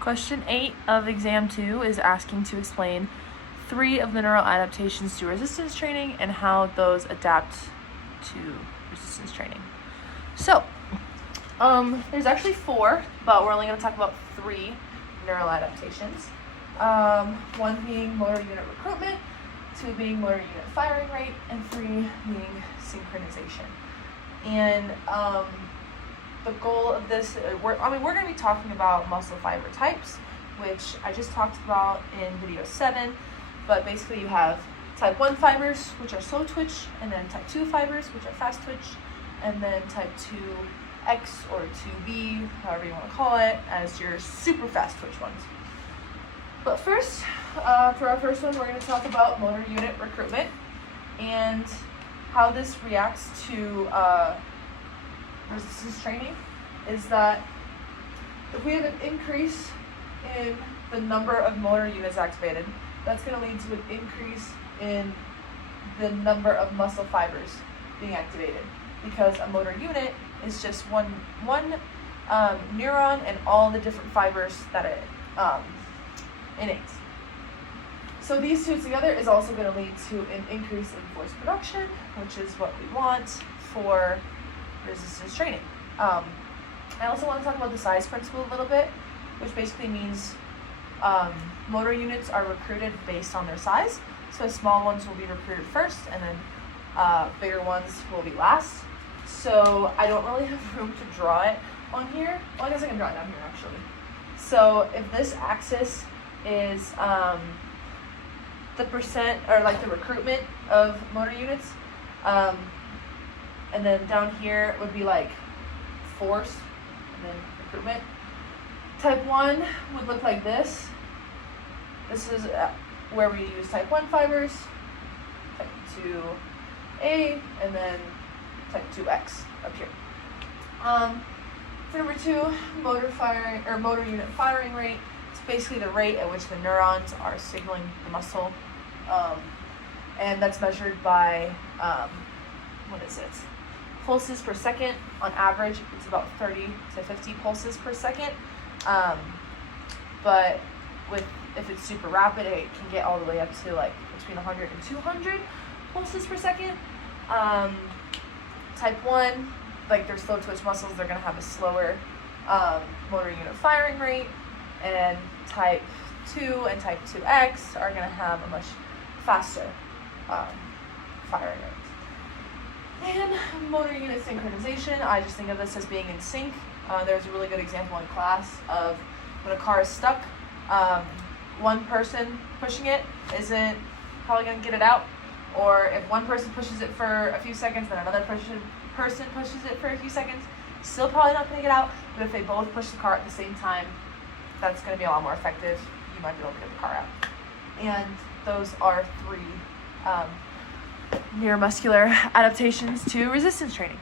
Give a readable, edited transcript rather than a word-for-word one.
Question 8 of exam 2 is asking to explain 3 of the neural adaptations to resistance training and how those adapt to resistance training. So, there's actually 4, but we're only going to talk about 3 neural adaptations. 1 being motor unit recruitment, 2 being motor unit firing rate, and 3 being synchronization. And the goal of this, we're going to be talking about muscle fiber types, which I just talked about in video 7, but basically you have type 1 fibers, which are slow twitch, and then type 2 fibers, which are fast twitch, and then type 2X or 2B, however you want to call it, as your super fast twitch ones. But first, for our first one, we're going to talk about motor unit recruitment and how this reacts to resistance training. Is that if we have an increase in the number of motor units activated, that's going to lead to an increase in the number of muscle fibers being activated, because a motor unit is just one neuron and all the different fibers that it innates. So these two together is also going to lead to an increase in force production, which is what we want for resistance training. I also want to talk about the size principle a little bit, which basically means motor units are recruited based on their size. So small ones will be recruited first, and then bigger ones will be last. So I don't really have room to draw it on here. Well, I guess I can draw it down here actually. So if this axis is the percent, or like the recruitment of motor units, and then down here would be like force and then recruitment. Type 1 would look like this. This is where we use type 1 fibers, type 2A, and then type 2X up here. For number 2, motor unit firing rate. It's basically the rate at which the neurons are signaling the muscle, and that's measured by pulses per second. On average, it's about 30 to 50 pulses per second. But if it's super rapid, it can get all the way up to like between 100 and 200 pulses per second. Type 1, like their slow twitch muscles, they're going to have a slower motor unit firing rate, and type 2 and type 2X are going to have a much faster firing rate. And motor unit synchronization, I just think of this as being in sync. There's a really good example in class of when a car is stuck, one person pushing it isn't probably going to get it out, or if one person pushes it for a few seconds, then another person pushes it for a few seconds, still probably not going to get out. But if they both push the car at the same time, that's going to be a lot more effective. You might be able to get the car out. And those are 3 neuromuscular adaptations to resistance training.